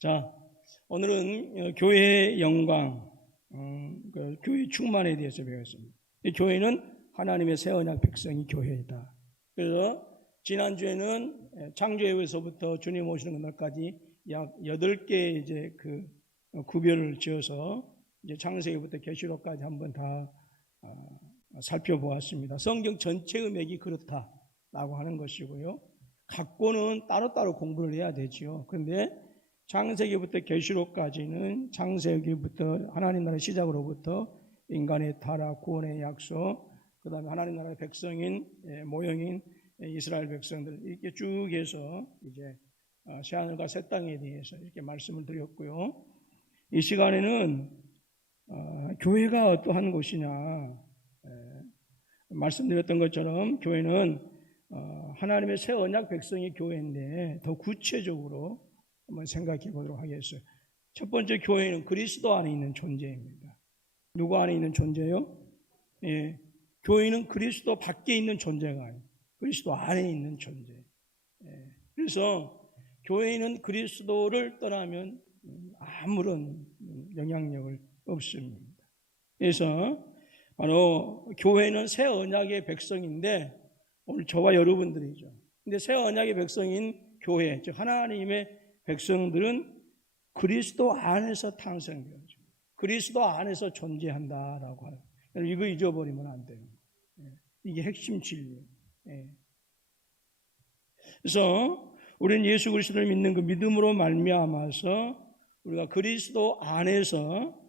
자, 오늘은 교회의 영광, 교회 충만에 대해서 배웠습니다. 이 교회는 하나님의 새 언약 백성이 교회이다. 그래서 지난주에는 창조에서부터 주님 오시는 날까지 약 8개의 이제 구별을 지어서 이제 창세기부터 계시록까지 한번 다 살펴보았습니다. 성경 전체의 맥이 그렇다라고 하는 것이고요. 각권은 따로따로 공부를 해야 되지요. 그런데 창세기부터 계시록까지는 창세기부터 하나님 나라의 시작으로부터 인간의 타락, 구원의 약속, 그 다음에 하나님 나라의 백성인 모형인 이스라엘 백성들 이렇게 쭉 해서 이제 새하늘과 새 땅에 대해서 이렇게 말씀을 드렸고요. 이 시간에는 교회가 어떠한 곳이냐, 말씀드렸던 것처럼 교회는 하나님의 새 언약 백성이 교회인데 더 구체적으로 한번 생각해 보도록 하겠어요. 첫 번째, 교회는 그리스도 안에 있는 존재입니다. 누구 안에 있는 존재요? 예, 교회는 그리스도 밖에 있는 존재가 아니에요. 그리스도 안에 있는 존재. 예, 그래서 교회는 그리스도를 떠나면 아무런 영향력을 없습니다. 그래서 바로 교회는 새 언약의 백성인데 오늘 저와 여러분들이죠. 근데 새 언약의 백성인 교회, 즉 하나님의 백성들은 그리스도 안에서 탄생되었죠. 그리스도 안에서 존재한다라고 하요. 이거 잊어버리면 안 돼요. 이게 핵심 진리예요. 그래서 우리는 예수 그리스도를 믿는 그 믿음으로 말미암아서 우리가 그리스도 안에서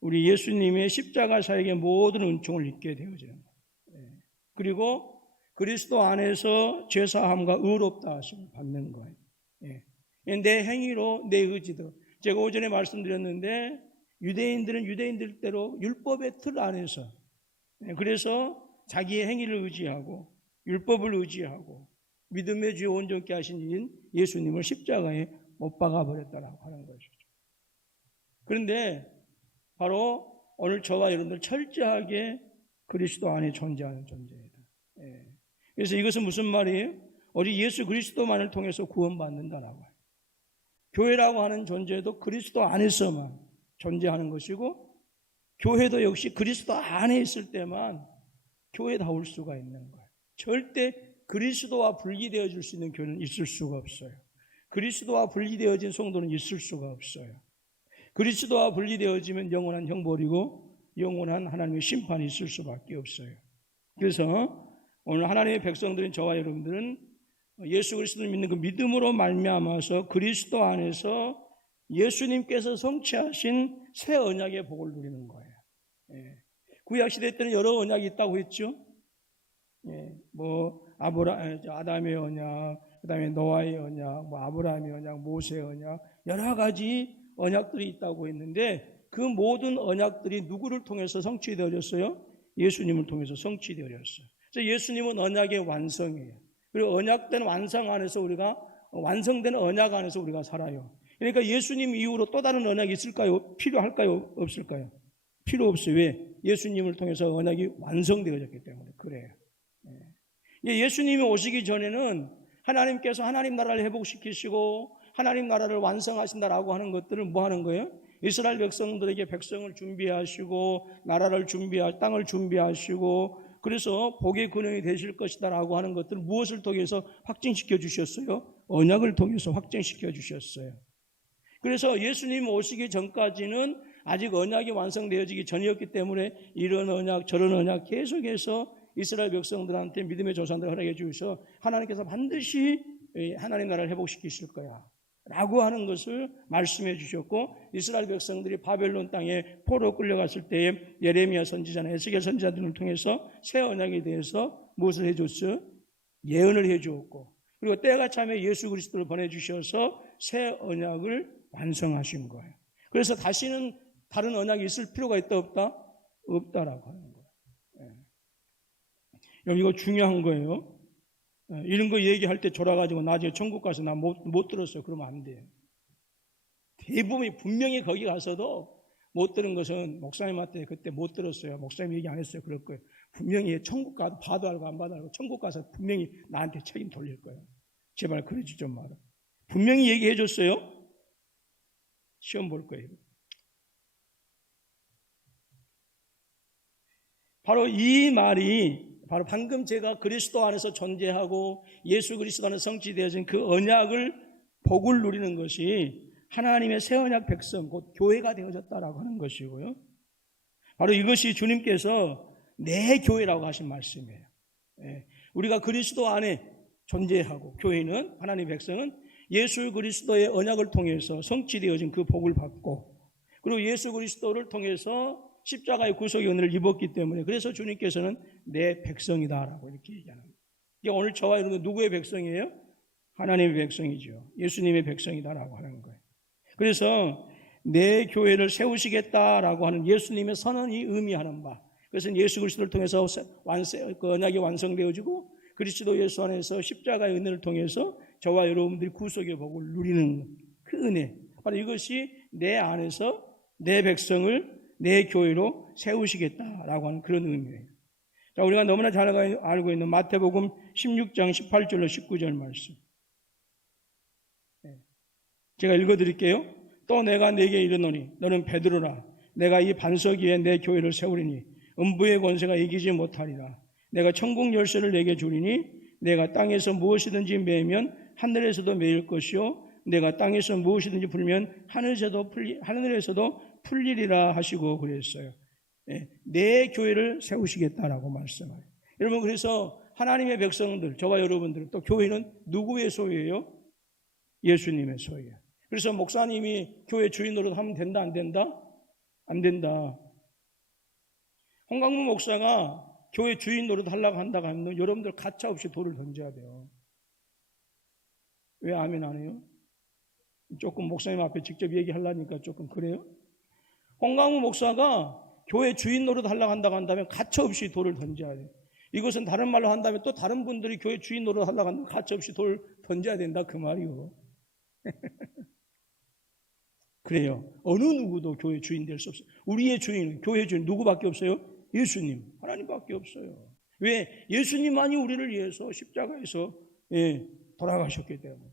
우리 예수님의 십자가 사역의 모든 은총을 입게 되어져요. 그리고 그리스도 안에서 죄사함과 의롭다 하심을 받는 거예요. 내 행위로 내 의지대로. 제가 오전에 말씀드렸는데 유대인들은 유대인들대로 율법의 틀 안에서 그래서 자기의 행위를 의지하고 율법을 의지하고 믿음의 주요 온전케 하신 이인 예수님을 십자가에 못 박아버렸다라고 하는 것이죠. 그런데 바로 오늘 저와 여러분들 철저하게 그리스도 안에 존재하는 존재이다. 그래서 이것은 무슨 말이에요? 오직 예수 그리스도만을 통해서 구원받는다라고 해요. 교회라고 하는 존재도 그리스도 안에서만 존재하는 것이고 교회도 역시 그리스도 안에 있을 때만 교회다울 수가 있는 거예요. 절대 그리스도와 분리되어질 수 있는 교회는 있을 수가 없어요. 그리스도와 분리되어진 성도는 있을 수가 없어요. 그리스도와 분리되어지면 영원한 형벌이고 영원한 하나님의 심판이 있을 수밖에 없어요. 그래서 오늘 하나님의 백성들인 저와 여러분들은 예수 그리스도를 믿는 그 믿음으로 말미암아서 그리스도 안에서 예수님께서 성취하신 새 언약의 복을 누리는 거예요. 구약 시대 때는 여러 언약이 있다고 했죠. 아담의 언약, 그다음에 노아의 언약, 아브라함의 언약, 모세의 언약, 여러 가지 언약들이 있다고 했는데 그 모든 언약들이 누구를 통해서 성취되어졌어요? 예수님을 통해서 성취되어졌어요. 그래서 예수님은 언약의 완성이에요. 그리고 언약된 완성 안에서 우리가 완성된 언약 안에서 우리가 살아요. 그러니까 예수님 이후로 또 다른 언약이 있을까요? 필요할까요? 없을까요? 필요 없어요. 왜? 예수님을 통해서 언약이 완성되어졌기 때문에 그래요. 예수님이 오시기 전에는 하나님께서 하나님 나라를 회복시키시고 하나님 나라를 완성하신다라고 하는 것들을 뭐 하는 거예요? 이스라엘 백성들에게 백성을 준비하시고 나라를 준비하시고 땅을 준비하시고 그래서 복의 근원이 되실 것이다라고 하는 것들을 무엇을 통해서 확증시켜 주셨어요? 언약을 통해서 확증시켜 주셨어요. 그래서 예수님 오시기 전까지는 아직 언약이 완성되어지기 전이었기 때문에 이런 언약 저런 언약 계속해서 이스라엘 백성들한테 믿음의 조상들 허락해 주셔서 하나님께서 반드시 하나님 나라를 회복시키실 거야 라고 하는 것을 말씀해 주셨고 이스라엘 백성들이 바벨론 땅에 포로 끌려갔을 때에 예레미야 선지자나 에스겔 선지자들을 통해서 새 언약에 대해서 무엇을 해줬어요? 예언을 해주었고 그리고 때가 차면 예수 그리스도를 보내주셔서 새 언약을 완성하신 거예요. 그래서 다시는 다른 언약이 있을 필요가 있다 없다? 없다라고 하는 거예요. 여기 이거 중요한 거예요. 이런 거 얘기할 때 졸아가지고 나중에 천국 가서 나 못 들었어요. 그러면 안 돼요. 대부분이 분명히 거기 가서도 못 들은 것은 목사님한테 그때 못 들었어요. 목사님 얘기 안 했어요. 그럴 거예요. 분명히 천국 가도 봐도 알고 안 봐도 알고 천국 가서 분명히 나한테 책임 돌릴 거예요. 제발 그러지 좀 마라. 분명히 얘기해 줬어요. 시험 볼 거예요. 바로 이 말이 바로 방금 제가 그리스도 안에서 존재하고 예수 그리스도 안에 성취되어진 그 언약을 복을 누리는 것이 하나님의 새 언약 백성 곧 교회가 되어졌다라고 하는 것이고요. 바로 이것이 주님께서 내 교회라고 하신 말씀이에요. 우리가 그리스도 안에 존재하고 교회는 하나님의 백성은 예수 그리스도의 언약을 통해서 성취되어진 그 복을 받고 그리고 예수 그리스도를 통해서 십자가의 구속의 은혜를 입었기 때문에 그래서 주님께서는 내 백성이다라고 이렇게 얘기하는 거예요. 오늘 저와 여러분 누구의 백성이에요? 하나님의 백성이죠. 예수님의 백성이다라고 하는 거예요. 그래서 내 교회를 세우시겠다라고 하는 예수님의 선언이 의미하는 바 그것은 예수 그리스도를 통해서 그 언약이 완성되어지고 그리스도 예수 안에서 십자가의 은혜를 통해서 저와 여러분들이 구속의 복을 누리는 그 은혜 바로 이것이 내 안에서 내 백성을 내 교회로 세우시겠다라고 하는 그런 의미예요. 자, 우리가 너무나 잘 알고 있는 마태복음 16장 18절로 19절 말씀. 제가 읽어드릴게요. 또 내가 네게 이르노니 너는 베드로라. 내가 이 반석 위에 내 교회를 세우리니 음부의 권세가 이기지 못하리라. 내가 천국 열쇠를 내게 주리니 내가 땅에서 무엇이든지 매면 하늘에서도 매일 것이요 내가 땅에서 무엇이든지 풀면 하늘에서도 풀리리라 하시고 그랬어요. 내 교회를 세우시겠다라고 말씀해요. 여러분 그래서 하나님의 백성들 저와 여러분들 또 교회는 누구의 소유예요? 예수님의 소유예요. 그래서 목사님이 교회 주인 노릇 하면 된다 안 된다? 안 된다. 홍강무 목사가 교회 주인 노릇 하려고 한다고 하면 여러분들 가차없이 돌을 던져야 돼요. 왜 아멘 안 해요? 조금 목사님 앞에 직접 얘기하려니까 조금 그래요? 홍강무 목사가 교회 주인 노릇 하려고 한다고 한다면 가차없이 돌을 던져야 돼요. 이것은 다른 말로 한다면 또 다른 분들이 교회 주인 노릇 하려고 한다면 가차없이 돌 던져야 된다 그 말이요. 그래요. 어느 누구도 교회 주인 될 수 없어요. 우리의 주인, 교회 주인 누구밖에 없어요? 예수님, 하나님밖에 없어요. 왜? 예수님만이 우리를 위해서 십자가에서 돌아가셨기 때문에.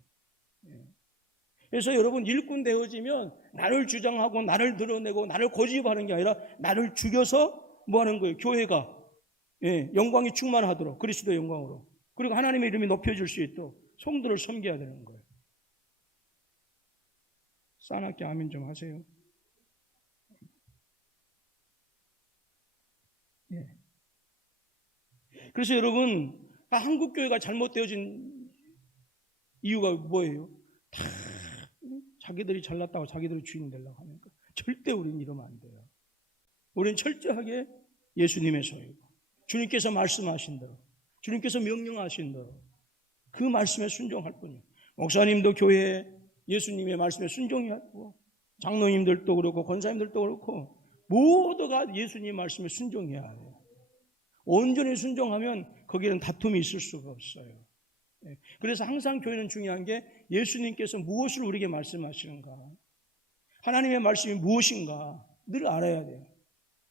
그래서 여러분 일꾼 되어지면 나를 주장하고 나를 드러내고 나를 고집하는 게 아니라 나를 죽여서 뭐 하는 거예요? 교회가 영광이 충만하도록 그리스도의 영광으로 그리고 하나님의 이름이 높여질 수 있도록 성도를 섬겨야 되는 거예요. 싸납게 아멘 좀 하세요. 그래서 여러분 한국 교회가 잘못되어진 이유가 뭐예요? 다 자기들이 잘났다고 자기들이 주인 되려고 하니까 절대 우리는 이러면 안 돼요. 우리는 철저하게 예수님의 소유고 주님께서 말씀하신 대로 주님께서 명령하신 대로 그 말씀에 순종할 뿐이에요. 목사님도 교회에 예수님의 말씀에 순종해야 하고 장로님들도 그렇고 권사님들도 그렇고 모두가 예수님 말씀에 순종해야 해요. 온전히 순종하면 거기에는 다툼이 있을 수가 없어요. 그래서 항상 교회는 중요한 게 예수님께서 무엇을 우리에게 말씀하시는가 하나님의 말씀이 무엇인가 늘 알아야 돼요.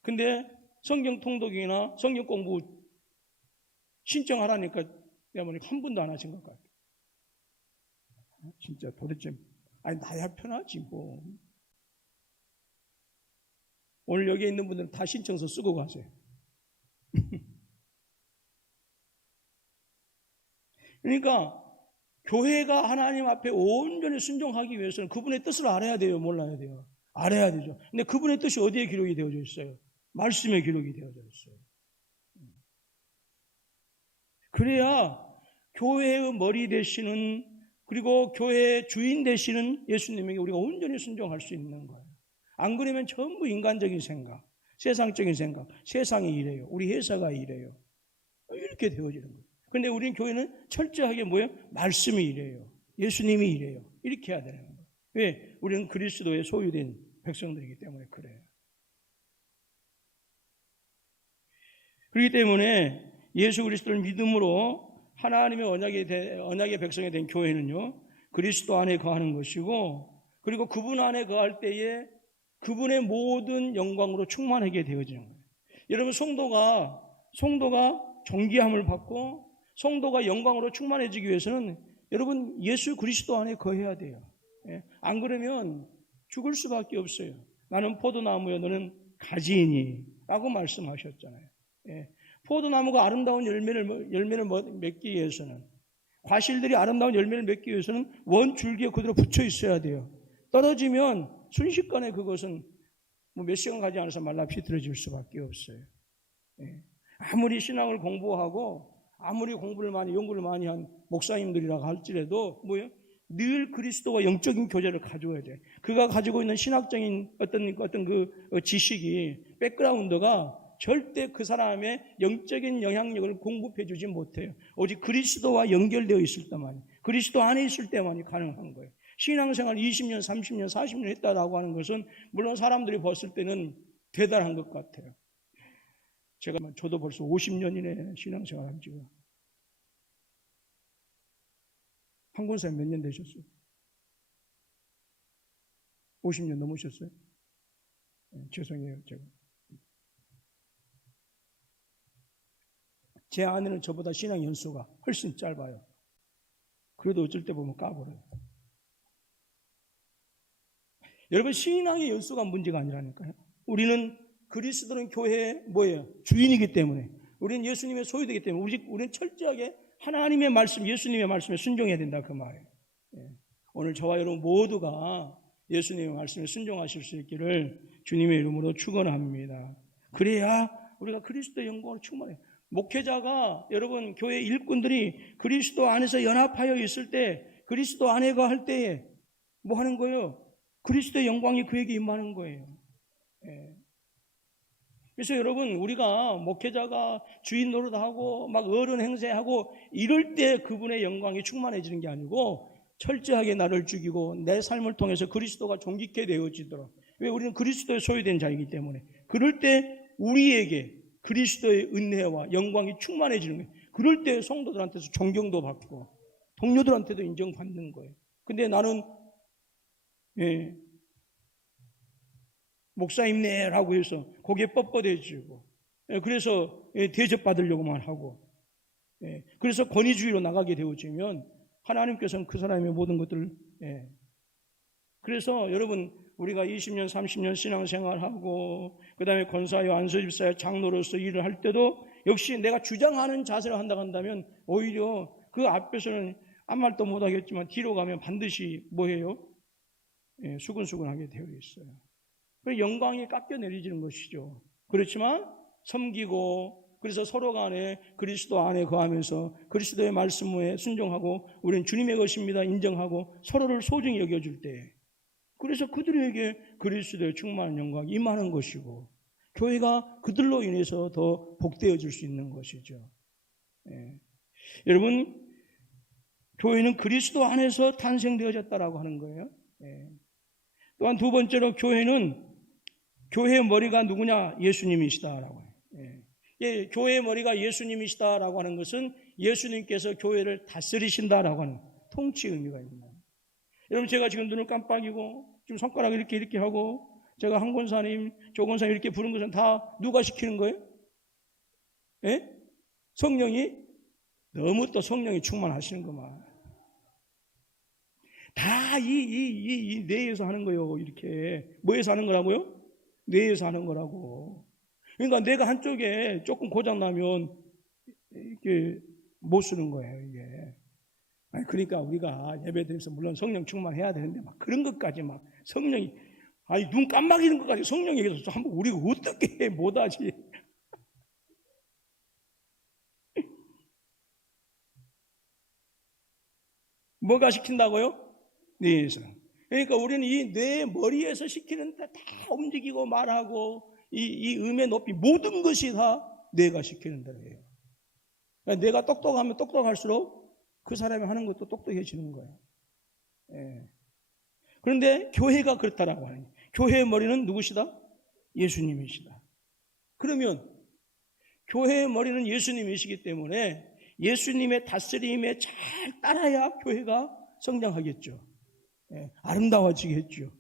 근데 성경 통독이나 성경 공부 신청하라니까 내가 보니까 한 분도 안 하신 것 같아요. 진짜 도대체 나야 편하지 뭐. 오늘 여기 있는 분들은 다 신청서 쓰고 가세요. 그러니까 교회가 하나님 앞에 온전히 순종하기 위해서는 그분의 뜻을 알아야 돼요? 몰라야 돼요? 알아야 되죠. 근데 그분의 뜻이 어디에 기록이 되어져 있어요? 말씀에 기록이 되어져 있어요. 그래야 교회의 머리 되시는 그리고 교회의 주인 되시는 예수님에게 우리가 온전히 순종할 수 있는 거예요. 안 그러면 전부 인간적인 생각, 세상적인 생각, 세상이 이래요. 우리 회사가 이래요. 이렇게 되어지는 거예요. 그런데 우리는 교회는 철저하게 뭐예요? 말씀이 이래요. 예수님이 이래요. 이렇게 해야 되는 거예요. 왜? 우리는 그리스도의 소유된 백성들이기 때문에 그래요. 그렇기 때문에 예수 그리스도를 믿음으로 하나님의 언약의 백성이 된 교회는요, 그리스도 안에 거하는 것이고, 그리고 그분 안에 거할 때에 그분의 모든 영광으로 충만하게 되어지는 거예요. 여러분, 성도가 존귀함을 받고, 성도가 영광으로 충만해지기 위해서는 여러분, 예수 그리스도 안에 거해야 돼요. 안 그러면 죽을 수밖에 없어요. 나는 포도나무에 너는 가지이니 라고 말씀하셨잖아요. 예. 포도나무가 아름다운 열매를 맺기 위해서는, 과실들이 아름다운 열매를 맺기 위해서는 원 줄기에 그대로 붙여 있어야 돼요. 떨어지면 순식간에 그것은 몇 시간 가지 않아서 말라 비틀어질 수밖에 없어요. 예. 아무리 신앙을 공부하고 아무리 공부를 많이 연구를 많이 한 목사님들이라고 할지라도 늘 그리스도와 영적인 교제를 가져야 돼. 그가 가지고 있는 신학적인 어떤 그 지식이, 백그라운드가 절대 그 사람의 영적인 영향력을 공급해 주지 못해요. 오직 그리스도와 연결되어 있을 때만, 그리스도 안에 있을 때만이 가능한 거예요. 신앙생활 20년, 30년, 40년 했다라고 하는 것은 물론 사람들이 봤을 때는 대단한 것 같아요. 저도 벌써 50년이네 신앙생활 한 지가. 한군사에 몇 년 되셨어요? 50년 넘으셨어요? 네, 죄송해요, 제가. 제 아내는 저보다 신앙 연수가 훨씬 짧아요. 그래도 어쩔 때 보면 까버려요. 여러분, 신앙의 연수가 문제가 아니라니까요. 우리는 그리스도는 교회의 주인이기 때문에, 우리는 예수님의 소유되기 때문에 우리는 철저하게 하나님의 말씀, 예수님의 말씀에 순종해야 된다, 그 말이에요. 오늘 저와 여러분 모두가 예수님의 말씀에 순종하실 수 있기를 주님의 이름으로 축원합니다. 그래야 우리가 그리스도의 영광으로 충만해요. 목회자가, 여러분 교회 일꾼들이 그리스도 안에서 연합하여 있을 때, 그리스도 안에가 할 때에 뭐 하는 거예요? 그리스도의 영광이 그에게 임하는 거예요. 그래서 여러분, 우리가 목회자가 주인 노릇하고 막 어른 행세하고 이럴 때 그분의 영광이 충만해지는 게 아니고, 철저하게 나를 죽이고 내 삶을 통해서 그리스도가 존귀케 되어지도록, 왜 우리는 그리스도의 소유된 자이기 때문에, 그럴 때 우리에게 그리스도의 은혜와 영광이 충만해지는 거예요. 그럴 때 성도들한테서 존경도 받고 동료들한테도 인정받는 거예요. 근데 나는 목사님네라고 해서 고개 뻣뻣해지고, 그래서 대접받으려고만 하고, 그래서 권위주의로 나가게 되어지면 하나님께서는 그 사람의 모든 것들을, 그래서 여러분, 우리가 20년, 30년 신앙생활하고 그 다음에 권사요, 안수집사요, 장로로서 일을 할 때도 역시 내가 주장하는 자세를 한다고 한다면 오히려 그 앞에서는 아무 말도 못하겠지만 뒤로 가면 반드시 뭐예요? 수근수근하게 되어 있어요. 영광이 깎여내리지는 것이죠. 그렇지만 섬기고, 그래서 서로 간에 그리스도 안에 거하면서 그리스도의 말씀에 순종하고, 우리는 주님의 것입니다 인정하고 서로를 소중히 여겨줄 때, 그래서 그들에게 그리스도의 충만한 영광이 임하는 것이고, 교회가 그들로 인해서 더 복되어질 수 있는 것이죠. 여러분, 교회는 그리스도 안에서 탄생되어졌다라고 하는 거예요. 또한 두 번째로, 교회의 머리가 누구냐? 예수님이시다라고 해요. 교회의 머리가 예수님이시다라고 하는 것은 예수님께서 교회를 다스리신다라고 하는 통치 의미가 있습니다. 여러분, 제가 지금 눈을 깜빡이고 지금 손가락을 이렇게 하고 제가 한 권사님, 조 권사님 이렇게 부른 것은 다 누가 시키는 거예요? 성령이, 너무 또 성령이 충만하시는 것만. 다 이 뇌에서 하는 거예요. 이렇게. 뭐에서 하는 거라고요? 뇌에서 하는 거라고. 그러니까 뇌가 한쪽에 조금 고장나면 이렇게 못 쓰는 거예요, 이게. 그러니까 우리가 예배드리면서 물론 성령 충만해야 되는데 막 그런 것까지 막 성령이, 눈 깜빡이는 것까지 성령이 계속 한번 우리가 어떻게 못하지? 뭐가 시킨다고요? 뇌에서. 그러니까 우리는 이 뇌 머리에서 시키는데 다 움직이고 말하고 이 음의 높이, 모든 것이 다 뇌가 시키는 대로예요. 그러니까 뇌가 똑똑하면 똑똑할수록 그 사람이 하는 것도 똑똑해지는 거예요. 그런데 교회가 그렇다라고 하는 거예요. 교회의 머리는 누구시다? 예수님이시다. 그러면 교회의 머리는 예수님이시기 때문에 예수님의 다스림에 잘 따라야 교회가 성장하겠죠. 아름다워지겠죠.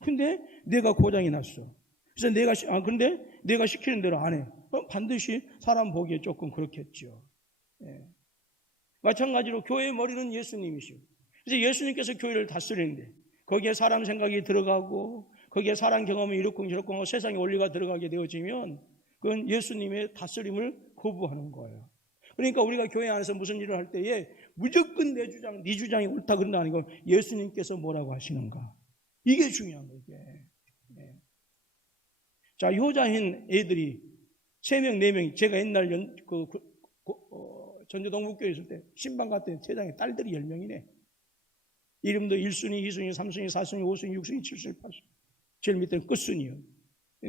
근데 내가 고장이 났어. 그래서 근데 내가 시키는 대로 안 해. 그럼 반드시 사람 보기에 조금 그렇겠죠. 마찬가지로 교회의 머리는 예수님이시고, 그래서 예수님께서 교회를 다스리는데, 거기에 사람 생각이 들어가고 거기에 사람 경험이 이렇고 저렇고 하고 세상의 원리가 들어가게 되어지면 그건 예수님의 다스림을 거부하는 거예요. 그러니까 우리가 교회 안에서 무슨 일을 할 때에 무조건 내 주장, 네 주장이 옳다 그런 거 아니고 예수님께서 뭐라고 하시는가. 이게 중요한 거예요. 예. 자, 효자인 애들이 3명, 4명이 제가 옛날 전주동북교회 있을 때 신방 갔더니 세상에 딸들이 10명이네. 이름도 1순위, 2순위, 3순위, 4순위, 5순위, 6순위, 7순위, 8순위. 제일 밑에는 끝순위요.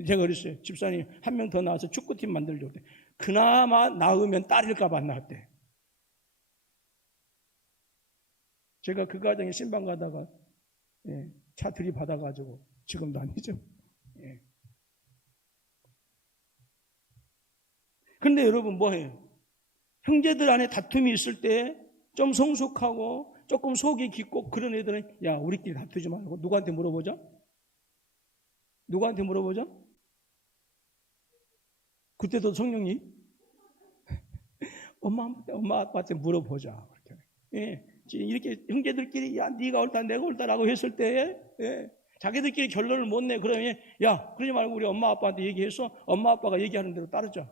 제가 그랬어요. 집사님 한 명 더 나와서 축구팀 만들려고 때 그나마 낳으면 딸일까봐 안 낳았대. 제가 그 과정에 신방 가다가 차 들이받아가지고 지금도 아니죠. 그런데 여러분 뭐해요? 형제들 안에 다툼이 있을 때 좀 성숙하고 조금 속이 깊고 그런 애들은 야 우리끼리 다투지 말고 누구한테 물어보자? 누구한테 물어보자? 그때도 성령님 엄마 아빠한테 물어보자. 이렇게 형제들끼리 야 네가 옳다 내가 옳다라고 했을 때에 자기들끼리 결론을 못 내. 그러면 야 그러지 말고 우리 엄마 아빠한테 얘기해서 엄마 아빠가 얘기하는 대로 따르자.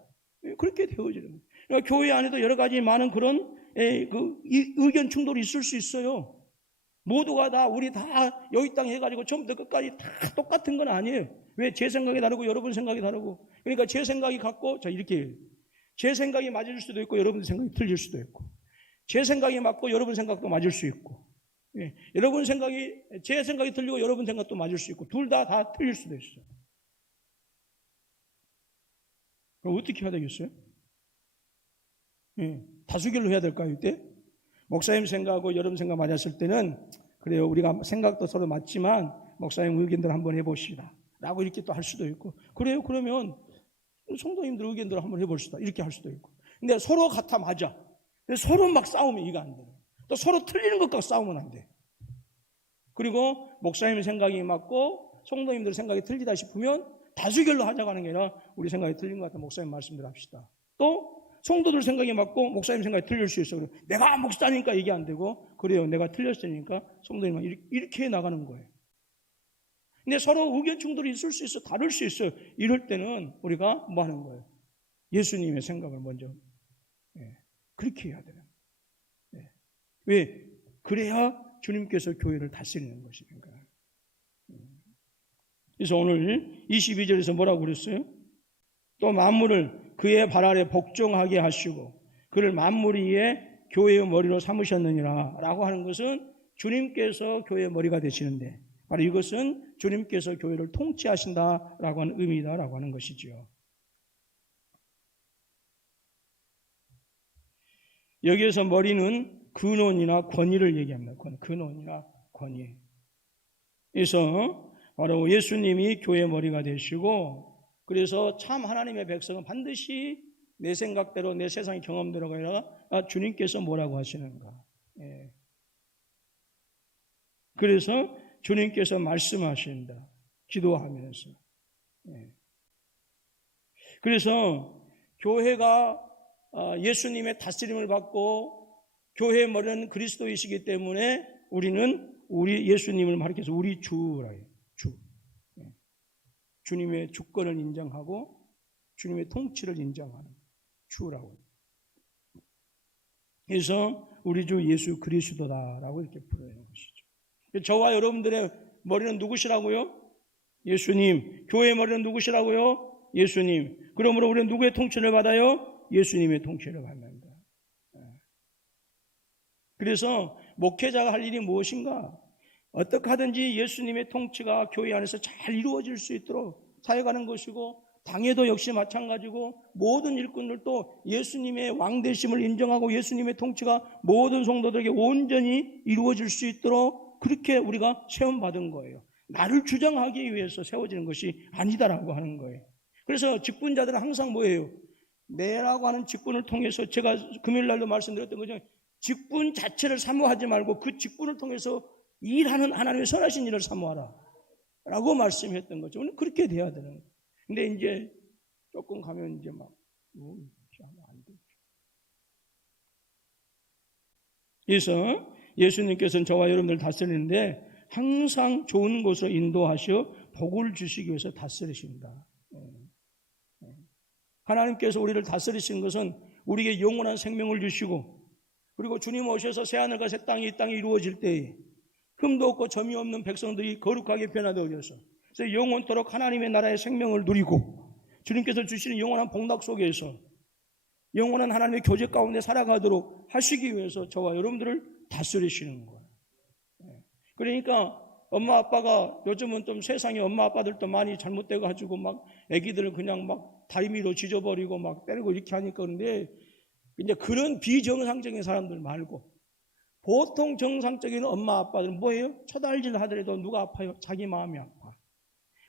그렇게 되어지는 거예요. 그러니까 교회 안에도 여러 가지 많은 그런 의견 충돌이 있을 수 있어요. 모두가 다 우리 다 여기 땅 해가지고 처음부터 끝까지 다 똑같은 건 아니에요. 왜? 제 생각이 다르고 여러분 생각이 다르고. 그러니까 제 생각이 같고 자 이렇게 제 생각이 맞을 수도 있고 여러분 생각이 틀릴 수도 있고 제 생각이 맞고 여러분 생각도 맞을 수 있고 여러분 생각이 제 생각이 틀리고 여러분 생각도 맞을 수 있고 둘 다 틀릴 수도 있어요. 그럼 어떻게 해야 되겠어요? 다수결로 해야 될까요? 이때? 목사님 생각하고 여러분 생각 맞았을 때는 그래요. 우리가 생각도 서로 맞지만 목사님 의견대로 한번 해봅시다. 라고 이렇게 또 할 수도 있고 그래요. 그러면 성도님들 의견대로 한번 해봅시다. 이렇게 할 수도 있고 근데 서로 같아 맞아. 근데 서로 막 싸우면 이거 안 돼요. 또 서로 틀리는 것과 싸우면 안 돼. 그리고 목사님 생각이 맞고 성도님들 생각이 틀리다 싶으면 다수결로 하자고 하는 게 아니라 우리 생각이 틀린 것 같아 목사님 말씀대로 합시다. 또 성도들 생각이 맞고 목사님 생각이 틀릴 수 있어. 내가 목사니까 이게 안 되고 그래요. 내가 틀렸으니까 성도님은 이렇게 나가는 거예요. 근데 서로 의견 충돌이 있을 수 있어. 다를 수 있어요. 이럴 때는 우리가 뭐 하는 거예요? 예수님의 생각을 먼저 그렇게 해야 되는 거예요. 왜? 그래야 주님께서 교회를 다스리는 것이니까. 그래서 오늘 22절에서 뭐라고 그랬어요? 또 만물을 그의 발 아래 복종하게 하시고 그를 만물 위에 교회의 머리로 삼으셨느니라 라고 하는 것은 주님께서 교회의 머리가 되시는데 바로 이것은 주님께서 교회를 통치하신다라고 하는 의미다라고 하는 것이지요. 여기에서 머리는 근원이나 권위를 얘기합니다. 근원이나 권위. 그래서 바로 예수님이 교회의 머리가 되시고 그래서 참 하나님의 백성은 반드시 내 생각대로 내 세상의 경험대로가 아니라 주님께서 뭐라고 하시는가. 그래서 주님께서 말씀하신다. 기도하면서. 그래서 교회가 예수님의 다스림을 받고 교회의 머리는 그리스도이시기 때문에 우리는 우리 예수님을 가리켜서 우리 주라 해요. 주님의 주권을 인정하고 주님의 통치를 인정하는 주라고. 그래서 우리 주 예수 그리스도다라고 이렇게 부르는 것이죠. 저와 여러분들의 머리는 누구시라고요? 예수님. 교회의 머리는 누구시라고요? 예수님. 그러므로 우리는 누구의 통치를 받아요? 예수님의 통치를 받는다. 그래서 목회자가 할 일이 무엇인가? 어떻게 하든지 예수님의 통치가 교회 안에서 잘 이루어질 수 있도록 사역하는 것이고 당회도 역시 마찬가지고 모든 일꾼들도 예수님의 왕되심을 인정하고 예수님의 통치가 모든 성도들에게 온전히 이루어질 수 있도록 그렇게 우리가 세움받은 거예요. 나를 주장하기 위해서 세워지는 것이 아니다라고 하는 거예요. 그래서 직분자들은 항상 뭐예요? 내라고 하는 직분을 통해서 제가 금요일날도 말씀드렸던 거죠. 직분 자체를 사모하지 말고 그 직분을 통해서 일하는 하나님의 선하신 일을 사모하라 라고 말씀했던 거죠. 오늘 그렇게 돼야 되는 거예요. 근데 이제 조금 가면 이제 막 안 되죠. 그래서 예수님께서는 저와 여러분들 다스리는데 항상 좋은 곳으로 인도하셔 복을 주시기 위해서 다스리신다. 하나님께서 우리를 다스리신 것은 우리에게 영원한 생명을 주시고, 그리고 주님 오셔서 새하늘과 새 땅이 이 땅에 이루어질 때에 흠도 없고 점이 없는 백성들이 거룩하게 변화되어져서 그래서 영원토록 하나님의 나라의 생명을 누리고, 주님께서 주시는 영원한 복락 속에서 영원한 하나님의 교제 가운데 살아가도록 하시기 위해서 저와 여러분들을 다스리시는 거예요. 그러니까 엄마 아빠가 요즘은 좀 세상에 엄마 아빠들도 많이 잘못돼 가지고 막 애기들을 그냥 막 다리미로 지져버리고 막 때리고 이렇게 하니까, 그런데 이제 그런 비정상적인 사람들 말고 보통 정상적인 엄마 아빠들은 뭐예요? 처달질 하더라도 누가 아파요? 자기 마음이 아파.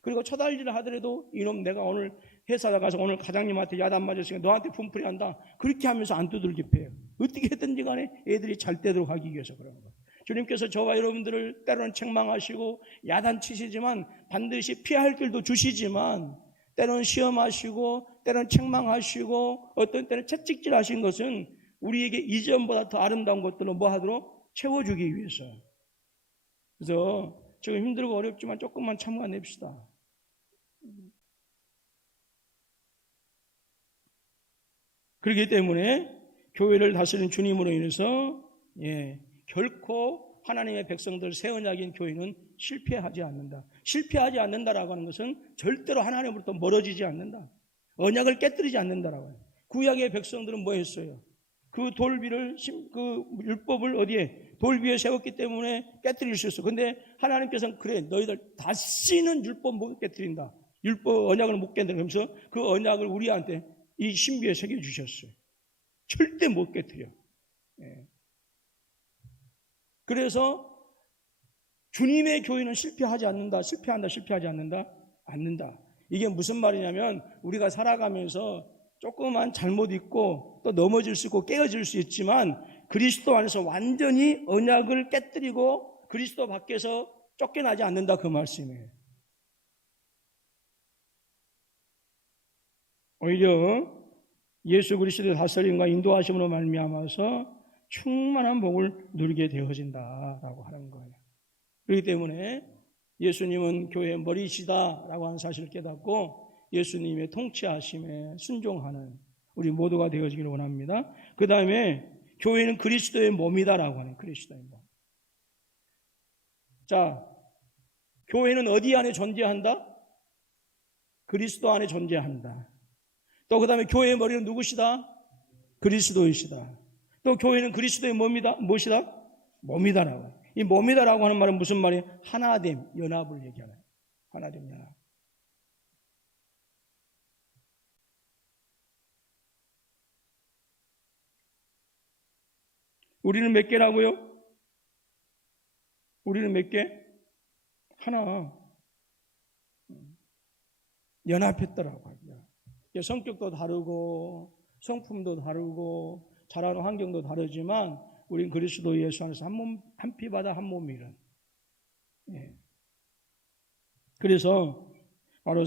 그리고 처달질 하더라도 이놈 내가 오늘 회사 나가서 오늘 과장님한테 야단 맞았으니까 너한테 분풀이 한다. 그렇게 하면서 안 두들겨 패요. 어떻게 했든지 간에 애들이 잘 되도록 하기 위해서 그런 거예요. 주님께서 저와 여러분들을 때로는 책망하시고 야단치시지만 반드시 피할 길도 주시지만, 때로는 시험하시고 때로는 책망하시고 어떤 때는 채찍질 하신 것은 우리에게 이전보다 더 아름다운 것들을 뭐 하도록 채워주기 위해서. 그래서 지금 힘들고 어렵지만 조금만 참아냅시다. 그렇기 때문에 교회를 다스리는 주님으로 인해서 결코 하나님의 백성들 새 언약인 교회는 실패하지 않는다. 실패하지 않는다라고 하는 것은 절대로 하나님으로부터 멀어지지 않는다. 언약을 깨뜨리지 않는다라고 해요. 구약의 백성들은 뭐 했어요? 그 돌비를, 그 율법을 어디에? 돌 위에 세웠기 때문에 깨뜨릴 수 있어. 근데 하나님께서는 그래, 너희들 다시는 율법 못 깨뜨린다. 율법 언약을 못 깨뜨린다. 그러면서 그 언약을 우리한테 이 신비에 새겨주셨어요. 절대 못 깨뜨려. 그래서 주님의 교회는 실패하지 않는다. 실패하지 않는다. 이게 무슨 말이냐면, 우리가 살아가면서 조그만 잘못 있고 또 넘어질 수 있고 깨어질 수 있지만 그리스도 안에서 완전히 언약을 깨뜨리고 그리스도 밖에서 쫓겨나지 않는다, 그 말씀이에요. 오히려 예수 그리스도의 다스림과 인도하심으로 말미암아서 충만한 복을 누리게 되어진다라고 하는 거예요. 그렇기 때문에 예수님은 교회의 머리시다라고 하는 사실을 깨닫고 예수님의 통치하심에 순종하는 우리 모두가 되어지기를 원합니다. 그 다음에 교회는 그리스도의 몸이다라고 하는, 그리스도의 몸. 자, 교회는 어디 안에 존재한다? 그리스도 안에 존재한다. 또 그 다음에 교회의 머리는 누구시다? 그리스도이시다. 또 교회는 그리스도의 몸이다. 무엇이다? 몸이다라고. 이 몸이다라고 하는 말은 무슨 말이에요? 하나됨, 연합을 얘기하는. 하나됨, 연합. 우리는 몇 개라고요? 우리는 몇 개? 하나. 연합했더라고 합니다. 성격도 다르고 성품도 다르고 자라는 환경도 다르지만 우린 그리스도 예수 안에서 한 몸, 한 피바다 한 몸이란. 그래서 바로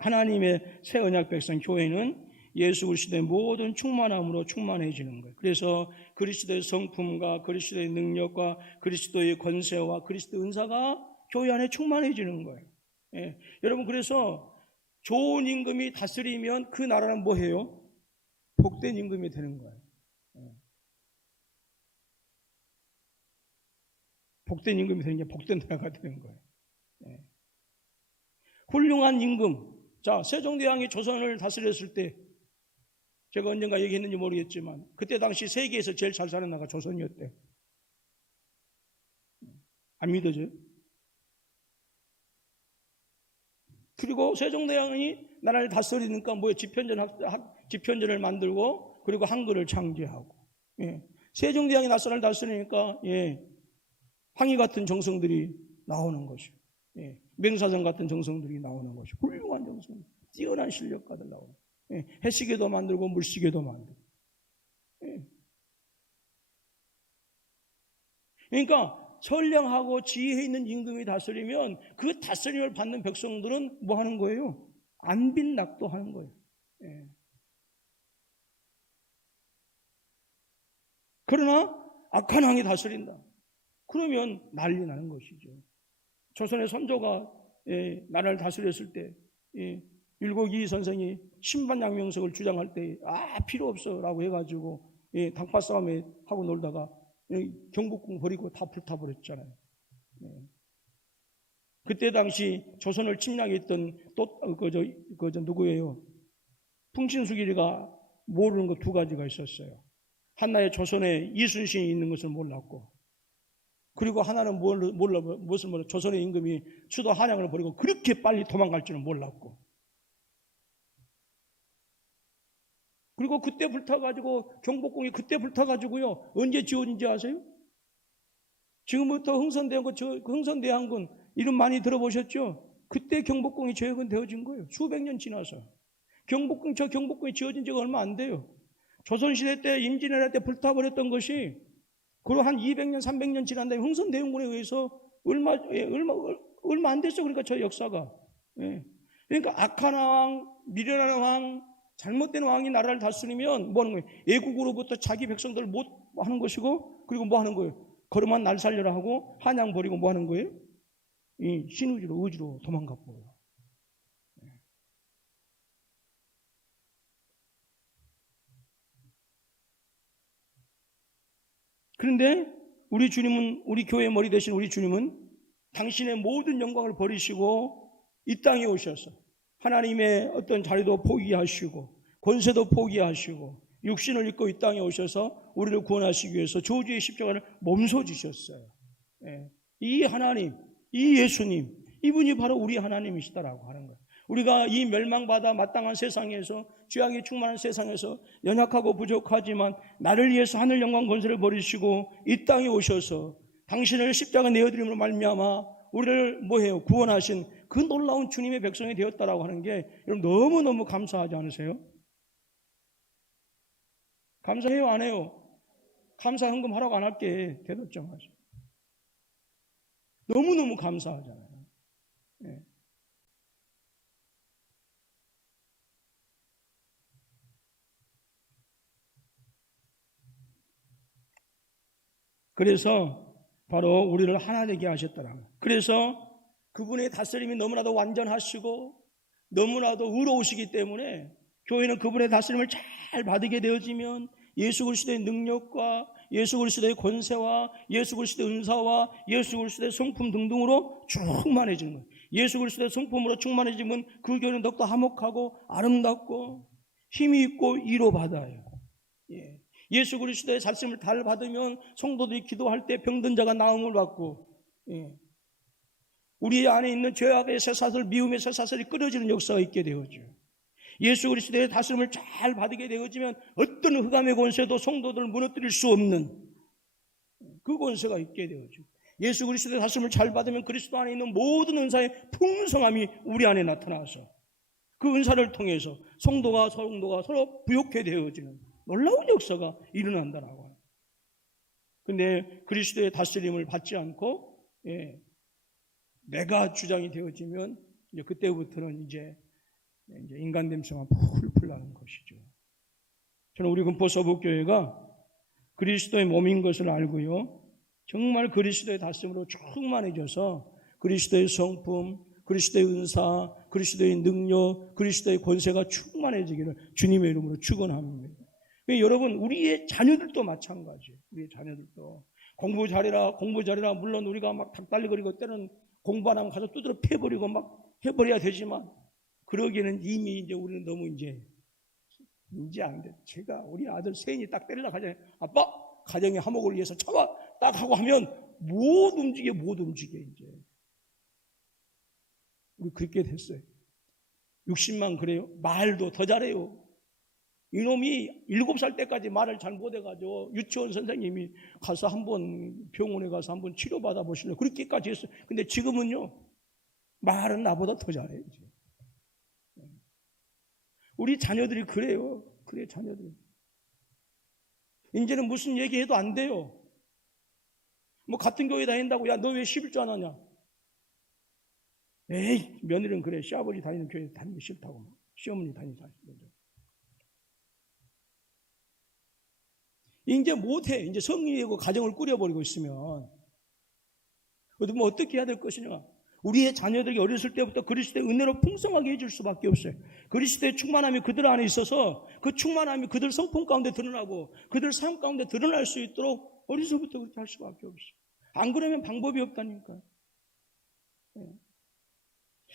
하나님의 새 언약 백성 교회는 예수 그리스도의 모든 충만함으로 충만해지는 거예요. 그래서 그리스도의 성품과 그리스도의 능력과 그리스도의 권세와 그리스도의 은사가 교회 안에 충만해지는 거예요. 여러분, 그래서 좋은 임금이 다스리면 그 나라는 뭐예요? 복된 임금이 되는 거예요. 복된 임금이 되는 게 복된 나라가 되는 거예요. 훌륭한 임금. 자, 세종대왕이 조선을 다스렸을 때, 제가 언젠가 얘기했는지 모르겠지만 그때 당시 세계에서 제일 잘 사는 나라가 조선이었대. 안 믿어져요? 그리고 세종대왕이 나라를 다스리니까 뭐예요? 집현전을 만들고 그리고 한글을 창제하고. 세종대왕이 나라를 다스리니까 황희 같은 정성들이 나오는 것이고, 맹사정 같은 정성들이 나오는 것이고, 훌륭한 정성, 뛰어난 실력가들 나오는. 해시계도 만들고 물시계도 만들고. 그러니까 선량하고 지혜 있는 임금이 다스리면 그 다스림을 받는 백성들은 뭐 하는 거예요? 안 빈낙도하는 거예요. 그러나 악한 왕이 다스린다. 그러면 난리 나는 것이죠. 조선의 선조가 나라를 다스렸을 때 율곡이 선생이 신반양명석을 주장할 때 필요 없어 라고 해가지고 당파 싸움에 하고 놀다가 경복궁 버리고 다 불타버렸잖아요. 그때 당시 조선을 침략했던 누구예요? 풍신수길이가 모르는 것 두 가지가 있었어요. 하나의 조선에 이순신이 있는 것을 몰랐고, 그리고 하나는 무엇을 몰라? 조선의 임금이 수도 한양을 버리고 그렇게 빨리 도망갈 줄은 몰랐고, 그리고 그때 불타가지고 경복궁이 그때 불타가지고요 언제 지어진지 아세요? 지금부터 흥선대항군 이름 많이 들어보셨죠? 그때 경복궁이 재건되어진 거예요. 수백 년 지나서. 경복궁이 지어진 지가 얼마 안 돼요. 조선시대 때 임진왜란 때 불타버렸던 것이 그리고 한 200년 300년 지난 다음에 흥선대원군에 의해서 얼마 안 됐어. 그러니까 저 역사가. 그러니까 악한 왕, 미련한 왕, 잘못된 왕이 나라를 다스리면 뭐 하는 거예요? 애국으로부터 자기 백성들을 못 하는 것이고, 그리고 뭐 하는 거예요? 걸음만 날 살려라 하고 한양 버리고 뭐 하는 거예요? 이 신의지로 의지로 도망가 버려요. 그런데 우리 주님은, 우리 교회의 머리 되신 우리 주님은 당신의 모든 영광을 버리시고 이 땅에 오셔서 하나님의 어떤 자리도 포기하시고 권세도 포기하시고 육신을 입고 이 땅에 오셔서 우리를 구원하시기 위해서 저주의 십자가를 몸소지셨어요. 이 하나님, 이 예수님, 이분이 바로 우리 하나님이시다라고 하는 거예요. 우리가 이 멸망받아 마땅한 세상에서, 죄악이 충만한 세상에서 연약하고 부족하지만 나를 위해서 하늘 영광 권세를 버리시고 이 땅에 오셔서 당신을 십자가 내어드림으로 말미암아 우리를 뭐해요? 구원하신 그 놀라운 주님의 백성이 되었다라고 하는 게 여러분 너무너무 감사하지 않으세요? 감사해요, 안 해요? 감사 헌금 하라고 안 할게. 대답 좀 하죠. 너무너무 감사하잖아요. 그래서 바로 우리를 하나 되게 하셨더라고요. 그래서 그분의 다스림이 너무나도 완전하시고 너무나도 의로우시기 때문에 교회는 그분의 다스림을 잘 받게 되어지면 예수 그리스도의 능력과 예수 그리스도의 권세와 예수 그리스도의 은사와 예수 그리스도의 성품 등등으로 충만해지는 거예요. 예수 그리스도의 성품으로 충만해지면 그 교회는 더욱더 화목하고 아름답고 힘이 있고 위로받아요. 예수 그리스도의 다스림을 잘 받으면 성도들이 기도할 때 병든 자가 나음을 받고, 우리 안에 있는 죄악의 쇠사슬, 미움의 쇠사슬이 끊어지는 역사가 있게 되어죠. 예수 그리스도의 다스림을 잘 받게 되어지면 어떤 흑암의 권세도 성도들을 무너뜨릴 수 없는 그 권세가 있게 되어죠. 예수 그리스도의 다스림을 잘 받으면 그리스도 안에 있는 모든 은사의 풍성함이 우리 안에 나타나서 그 은사를 통해서 성도가 서로 부욕해 되어지는 놀라운 역사가 일어난다라고 합니다. 근데 그리스도의 다스림을 받지 않고 내가 주장이 되어지면 이제 그때부터는 이제 인간 냄새가 풀풀 나는 것이죠. 저는 우리 금포서북교회가 그리스도의 몸인 것을 알고요, 정말 그리스도의 다스림으로 충만해져서 그리스도의 성품, 그리스도의 은사, 그리스도의 능력, 그리스도의 권세가 충만해지기를 주님의 이름으로 축원합니다. 여러분, 우리의 자녀들도 마찬가지예요. 우리의 자녀들도 공부 잘해라. 물론 우리가 막 닭달리거리고 때는 공부 안 하면 가서 두드려 패버리고 막 해버려야 되지만, 그러기에는 이미 이제 우리는 너무 이제 안 돼. 제가 우리 아들 세인이 딱 때리려고 하잖아요. 아빠, 가정의 화목을 위해서 참아 딱 하고 하면 못 움직여 이제. 우리 그렇게 됐어요. 60만 그래요. 말도 더 잘해요. 이놈이 7살 때까지 말을 잘 못해가지고 유치원 선생님이 가서 병원에 가서 한번 치료받아 보시려고 그렇게까지 했어요. 근데 지금은요, 말은 나보다 더 잘해 이제. 우리 자녀들이 그래요. 그래, 자녀들이. 이제는 무슨 얘기해도 안 돼요. 뭐 같은 교회 다닌다고, 야, 너 왜 11조 안 하냐? 에이, 며느리는 그래. 시아버지 다니는 교회 다니기 싫다고. 시어머니 다니기 싫다고. 이제 못해. 이제 성인이 되고 가정을 꾸려버리고 있으면 그러면 어떻게 해야 될 것이냐? 우리의 자녀들에게 어렸을 때부터 그리스도의 은혜로 풍성하게 해줄 수밖에 없어요. 그리스도의 충만함이 그들 안에 있어서 그 충만함이 그들 성품 가운데 드러나고 그들 삶 가운데 드러날 수 있도록 어려서부터 그렇게 할 수밖에 없어요. 안 그러면 방법이 없다니까요.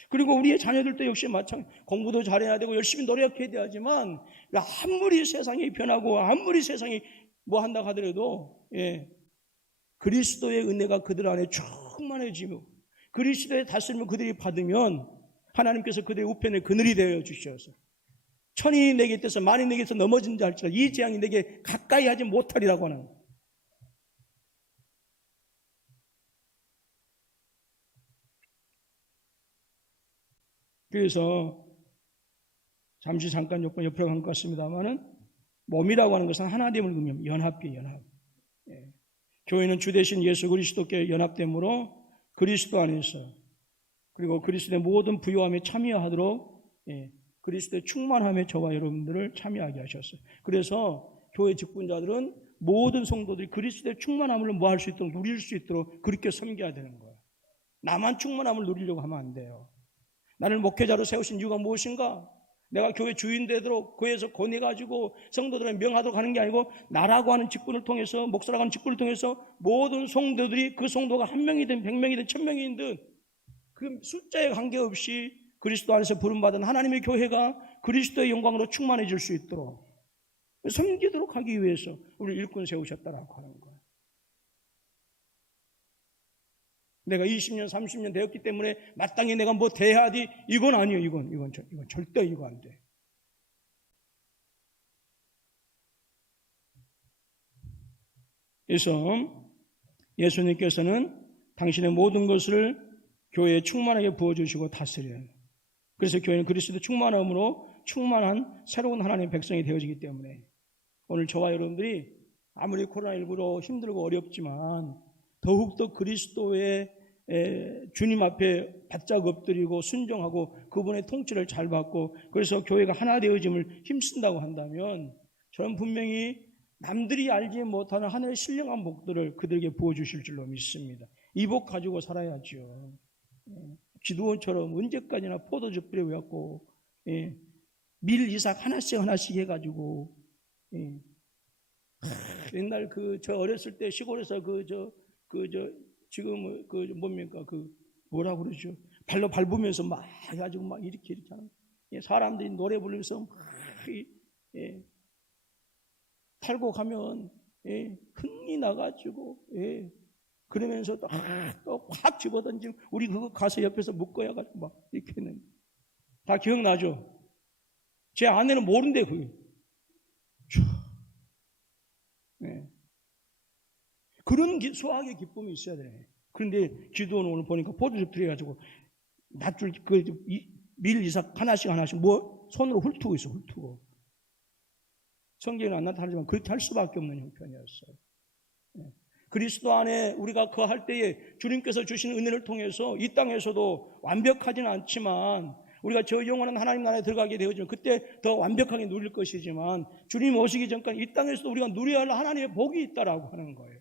그리고 우리의 자녀들도 역시 마찬가지. 공부도 잘해야 되고 열심히 노력해야 되지만 아무리 세상이 변하고 아무리 세상이 뭐 한다 하더라도 그리스도의 은혜가 그들 안에 충만해지고 그리스도의 다스림을 그들이 받으면 하나님께서 그들의 우편에 그늘이 되어 주셔서 천이 내게 떼서 만이 내게서 넘어진 자 할지라도 이 재앙이 내게 가까이 하지 못하리라고 하는 거예요. 그래서 잠깐 옆으로 간 것 같습니다만은 몸이라고 하는 것은 하나됨을 의미합니다. 연합. 교회는 주 대신 예수 그리스도께 연합됨으로 그리스도 안에서 그리고 그리스도의 모든 부요함에 참여하도록 그리스도의 충만함에 저와 여러분들을 참여하게 하셨어요. 그래서 교회 직분자들은 모든 성도들이 그리스도의 충만함을 뭐할 수 있도록 누릴 수 있도록 그렇게 섬겨야 되는 거예요. 나만 충만함을 누리려고 하면 안 돼요. 나를 목회자로 세우신 이유가 무엇인가? 내가 교회 주인 되도록 교회에서 권해가지고 성도들을 명하도록 하는 게 아니고 나라고 하는 직분을 통해서 목사라고 하는 직분을 통해서 모든 성도들이 그 성도가 1명이든 100명이든 1000명이든 그 숫자에 관계없이 그리스도 안에서 부름받은 하나님의 교회가 그리스도의 영광으로 충만해질 수 있도록 섬기도록 하기 위해서 우리 일꾼 세우셨다라고 하는 거예요. 내가 20년, 30년 되었기 때문에 마땅히 내가 뭐 대하디 이건 아니에요. 이건 절대 이거 안 돼. 그래서 예수님께서는 당신의 모든 것을 교회에 충만하게 부어주시고 다스려요. 그래서 교회는 그리스도 충만함으로 충만한 새로운 하나님의 백성이 되어지기 때문에 오늘 저와 여러분들이 아무리 코로나19로 힘들고 어렵지만 더욱더 그리스도의 주님 앞에 바짝 엎드리고 순종하고 그분의 통치를 잘 받고 그래서 교회가 하나 되어짐을 힘쓴다고 한다면 저는 분명히 남들이 알지 못하는 하늘의 신령한 복들을 그들에게 부어주실 줄로 믿습니다. 이 복 가지고 살아야죠. 기드온처럼 언제까지나 포도즙 뿌려갖고 밀 이삭 하나씩 해가지고 옛날 저 어렸을 때 시골에서 지금 뭡니까 뭐라 그러죠? 발로 밟으면서 막 해가지고 막 이렇게 하는 사람들이 노래 부르면서 막 팔고 가면 흥이 나가지고 그러면서 또 확 집어던지면 우리 그거 가서 옆에서 묶어야가지고 막 이렇게 했는데 다 기억나죠? 제 아내는 모른대 그게. 그런 소확의 기쁨이 있어야 되네. 그런데 기도는 오늘 보니까 포도즙 들여가지고 낫줄 밀 이삭 하나씩 뭐 손으로 훑고 있어. 성경에는 안 나타나지만 그렇게 할 수밖에 없는 형편이었어요. 그리스도 안에 우리가 거할 때에 주님께서 주신 은혜를 통해서 이 땅에서도 완벽하지는 않지만 우리가 저 영원한 하나님 나라에 들어가게 되어지면 그때 더 완벽하게 누릴 것이지만 주님 오시기 전까지 이 땅에서도 우리가 누려야 할 하나님의 복이 있다라고 하는 거예요.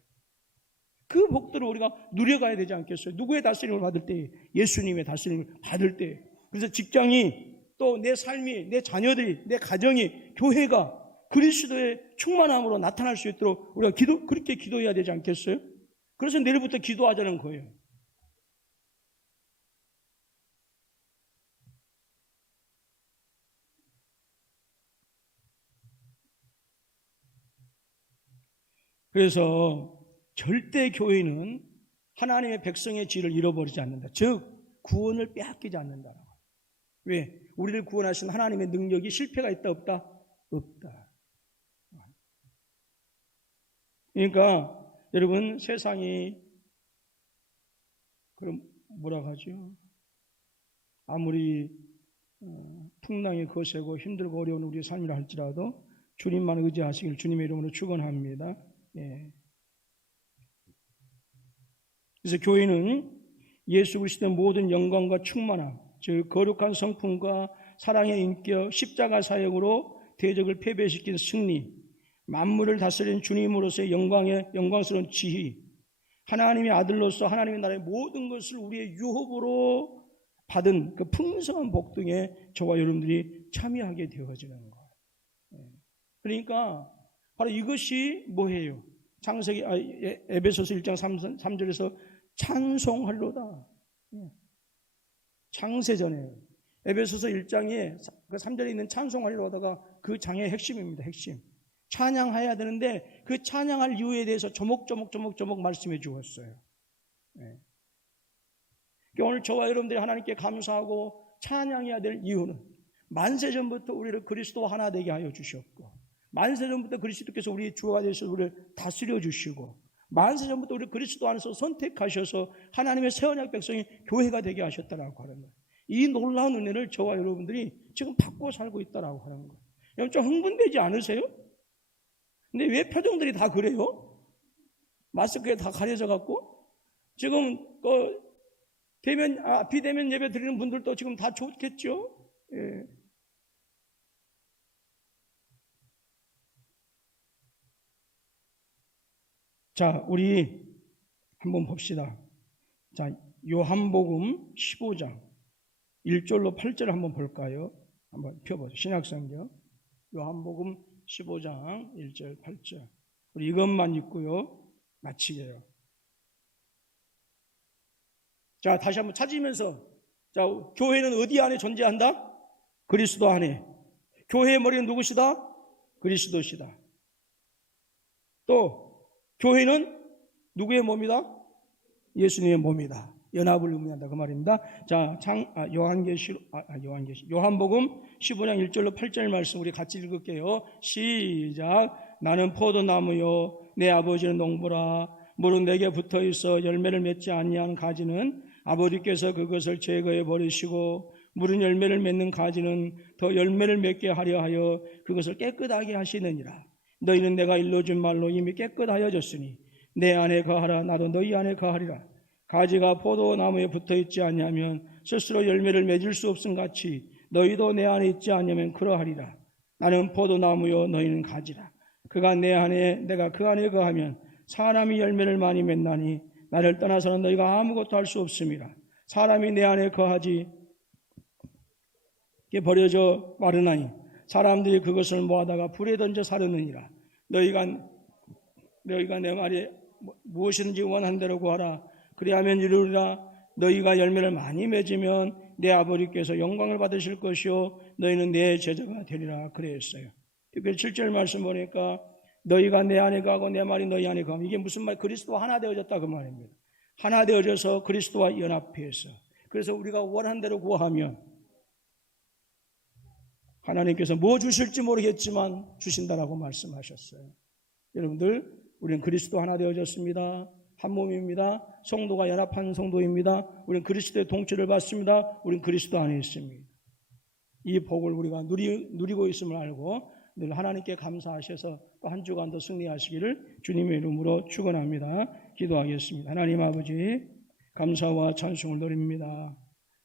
그 복들을 우리가 누려가야 되지 않겠어요? 누구의 다스림을 받을 때? 예수님의 다스림을 받을 때. 그래서 직장이 또 내 삶이, 내 자녀들이, 내 가정이, 교회가 그리스도의 충만함으로 나타날 수 있도록 우리가 그렇게 기도해야 되지 않겠어요? 그래서 내일부터 기도하자는 거예요. 그래서 절대 교회는 하나님의 백성의 질을 잃어버리지 않는다. 즉 구원을 빼앗기지 않는다. 왜? 우리를 구원하신 하나님의 능력이 실패가 있다 없다? 없다. 그러니까 여러분 세상이 그럼 뭐라고 하죠? 아무리 풍랑이 거세고 힘들고 어려운 우리의 삶이라 할지라도 주님만 의지하시길 주님의 이름으로 축원합니다. 그래서 교회는 예수 그리스도의 모든 영광과 충만함, 즉 거룩한 성품과 사랑의 인격, 십자가 사역으로 대적을 패배시킨 승리, 만물을 다스린 주님으로서의 영광스러운 지휘, 하나님의 아들로서 하나님의 나라의 모든 것을 우리의 유업으로 받은 그 풍성한 복 등에 저와 여러분들이 참여하게 되어지는 거예요. 그러니까 바로 이것이 뭐예요? 에베소서 1장 3절에서 찬송할로다. 창세전에 에베소서 1장에 그 3절에 있는 찬송할로다가 그 장의 핵심입니다. 핵심. 찬양해야 되는데 그 찬양할 이유에 대해서 조목조목 말씀해 주었어요. 오늘 저와 여러분들이 하나님께 감사하고 찬양해야 될 이유는 만세전부터 우리를 그리스도와 하나 되게 하여 주셨고, 만세전부터 그리스도께서 우리의 주가 되셔서 우리를 다스려 주시고, 만세전부터 우리를 그리스도 안에서 선택하셔서 하나님의 새 언약 백성이 교회가 되게 하셨다라고 하는 거예요. 이 놀라운 은혜를 저와 여러분들이 지금 받고 살고 있다라고 하는 거예요. 여러분 좀 흥분되지 않으세요? 근데 왜 표정들이 다 그래요? 마스크에 다 가려져 갖고 지금 비대면 예배 드리는 분들도 지금 다 좋겠죠? 예. 자, 우리 한번 봅시다. 자, 요한복음 15장 1절로 8절을 한번 볼까요? 한번 펴보죠. 신약성경 요한복음 15장 1절 8절. 우리 이것만 읽고요 마치게요. 자, 다시 한번 찾으면서, 자, 교회는 어디 안에 존재한다? 그리스도 안에. 교회의 머리는 누구시다? 그리스도시다. 또 교회는 누구의 몸이다? 예수님의 몸이다. 연합을 의미한다 그 말입니다. 자, 요한복음 15장 1절로 8절 말씀 우리 같이 읽을게요. 시작. 나는 포도나무요 내 아버지는 농부라. 물은 내게 붙어있어 열매를 맺지 아니하는 가지는 아버지께서 그것을 제거해 버리시고, 물은 열매를 맺는 가지는 더 열매를 맺게 하려 하여 그것을 깨끗하게 하시느니라. 너희는 내가 일러준 말로 이미 깨끗하여졌으니 내 안에 거하라. 나도 너희 안에 거하리라. 가지가 포도나무에 붙어있지 않냐면 스스로 열매를 맺을 수 없음 같이 너희도 내 안에 있지 않냐면 그러하리라. 나는 포도나무요 너희는 가지라. 그가 내 안에 내가 그 안에 거하면 사람이 열매를 많이 맺나니 나를 떠나서는 너희가 아무것도 할 수 없음이라. 사람이 내 안에 거하지 버려져 마르나니 사람들이 그것을 모아다가 불에 던져 사르느니라. 너희가 내 말에 무엇이든지 원한 대로 구하라. 그리하면 이루리라. 너희가 열매를 많이 맺으면 내 아버지께서 영광을 받으실 것이요 너희는 내 제자가 되리라 그랬어요. 특별히 7절 말씀 보니까 너희가 내 안에 가고 내 말이 너희 안에 가면, 이게 무슨 말? 그리스도와 하나 되어졌다 그 말입니다. 하나 되어져서 그리스도와 연합해서, 그래서 우리가 원한 대로 구하면 하나님께서 뭐 주실지 모르겠지만 주신다라고 말씀하셨어요. 여러분들, 우리는 그리스도 하나 되어졌습니다. 한 몸입니다. 성도가 연합한 성도입니다. 우리는 그리스도의 통치를 받습니다. 우리는 그리스도 안에 있습니다. 이 복을 우리가 누리고 있음을 알고 늘 하나님께 감사하셔서 또 한 주간도 승리하시기를 주님의 이름으로 축원합니다. 기도하겠습니다. 하나님 아버지, 감사와 찬송을 드립니다.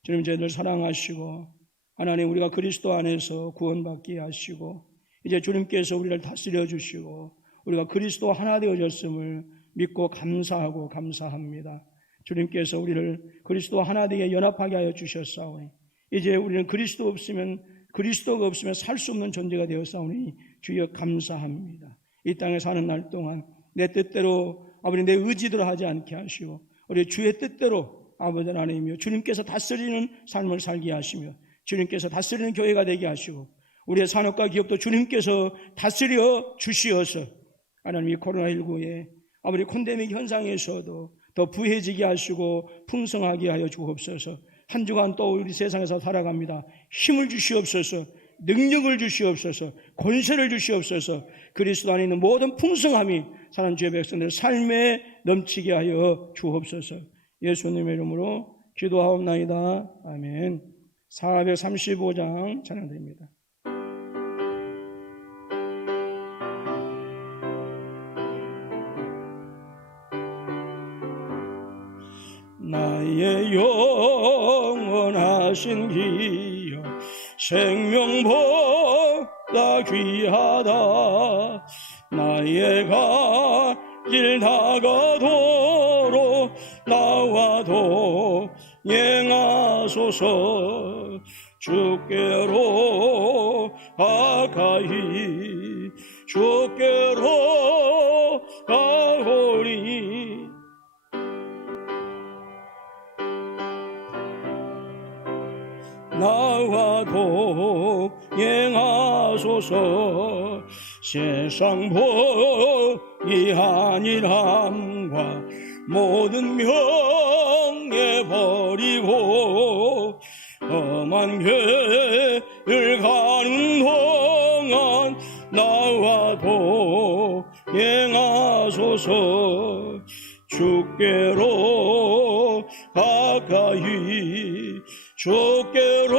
주님, 저희들 사랑하시고 하나님, 우리가 그리스도 안에서 구원받게 하시고 이제 주님께서 우리를 다스려 주시고 우리가 그리스도 하나 되어졌음을 믿고 감사하고 감사합니다. 주님께서 우리를 그리스도 하나 되게 연합하게 하여 주셨사오니 이제 우리는 그리스도가 없으면 살 수 없는 존재가 되었사오니 주여 감사합니다. 이 땅에 사는 날 동안 내 뜻대로 아버지 내 의지대로 하지 않게 하시고 우리 주의 뜻대로 아버지 하나님이여 주님께서 다스리는 삶을 살게 하시며 주님께서 다스리는 교회가 되게 하시고 우리의 산업과 기업도 주님께서 다스려 주시어서 하나님 이 코로나19에 아버지 콘데믹 현상에서도 더 부해지게 하시고 풍성하게 하여 주옵소서. 한 주간 또 우리 세상에서 살아갑니다. 힘을 주시옵소서. 능력을 주시옵소서. 권세를 주시옵소서. 그리스도 안에 있는 모든 풍성함이 사는 주의 백성들의 삶에 넘치게 하여 주옵소서. 예수님의 이름으로 기도하옵나이다. 아멘. 435장 찬양드립니다. 나의 영원하신 기여 생명보다 귀하다. 나의 갈 길 다가도록 행하소서. 주께로 가까이 주께로 가오리. 나와 동행하소서. 세상 복이 아니함과 모든 명예 버리고 험한 길을 가는 동안 나와 동행하소서. 주께로 가까이 주께로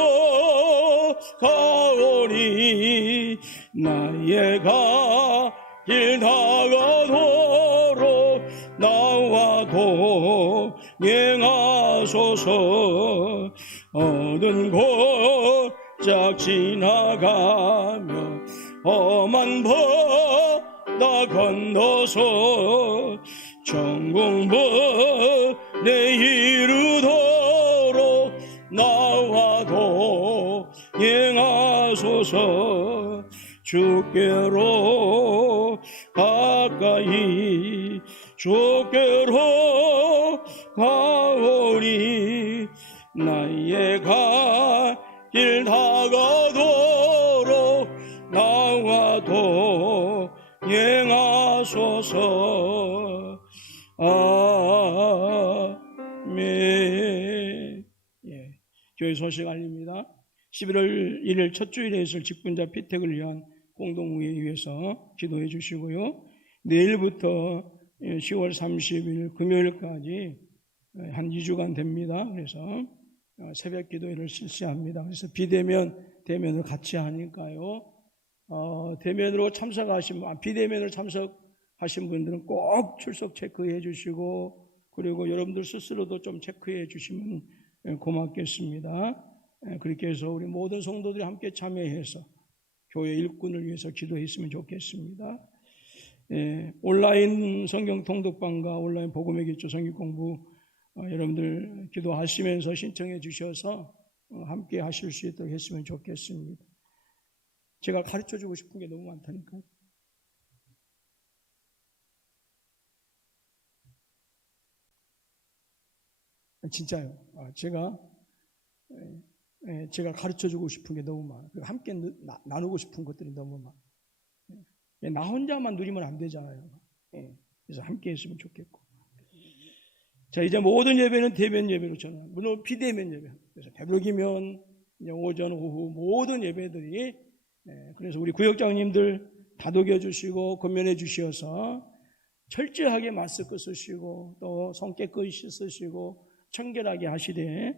가오니. 나의 길 다가도록 나와 동행하소서. 어두운 골짝 지나가며 험한 바다 건너서 천국문에 이르도록 나와 동행하소서. 주께로 가까이 주께로 가오리. 나의 길 다가도록 나와 동행하소서. 아멘. 예, 교회 소식 알립니다. 11월 1일 첫 주일에 있을 직분자 피택을 위한 공동회의에 위해서 기도해 주시고요. 내일부터 10월 30일 금요일까지 한 2주간 됩니다. 그래서 새벽 기도회를 실시합니다. 그래서 비대면, 대면을 같이 하니까요. 대면으로 비대면으로 참석하신 분들은 꼭 출석 체크해 주시고, 그리고 여러분들 스스로도 좀 체크해 주시면 고맙겠습니다. 그렇게 해서 우리 모든 성도들이 함께 참여해서 교회 일꾼을 위해서 기도했으면 좋겠습니다. 온라인 성경 통독방과 온라인 복음의 기초 성경 공부 여러분들 기도하시면서 신청해 주셔서 함께 하실 수 있도록 했으면 좋겠습니다. 제가 가르쳐 주고 싶은 게 너무 많다니까요. 진짜요. 제가 가르쳐 주고 싶은 게 너무 많아요. 함께 나누고 싶은 것들이 너무 많아요. 나 혼자만 누리면 안 되잖아요. 그래서 함께 했으면 좋겠고. 자, 이제 모든 예배는 대면 예배로 전환. 물론 비대면 예배. 그래서 되도록이면 오전, 오후 모든 예배들이, 그래서 우리 구역장님들 다독여 주시고 권면해 주셔서 철저하게 마스크 쓰시고 또 손 깨끗이 쓰시고 청결하게 하시되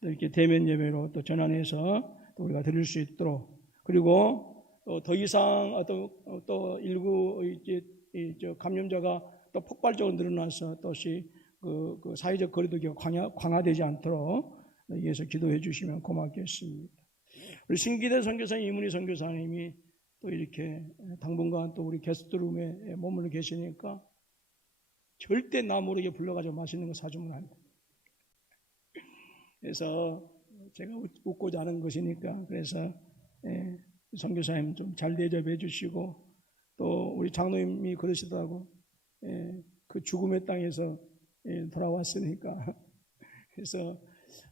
또 이렇게 대면 예배로 또 전환해서 또 우리가 드릴 수 있도록, 그리고 더 이상 또 일부 감염자가 또 폭발적으로 늘어나서 또시 그 사회적 거리두기가 강화되지 않도록 위해서 기도해 주시면 고맙겠습니다. 우리 신기대 선교사님, 이문희 선교사님이 또 이렇게 당분간 또 우리 게스트룸에 머물러 계시니까 절대 나 모르게 불러가지고 맛있는 거 사주면 안 돼. 그래서 제가 웃고자 하는 것이니까, 그래서 선교사님 좀 잘 대접해 주시고, 또 우리 장로님이 그러시더라고. 그 죽음의 땅에서 돌아왔으니까. 그래서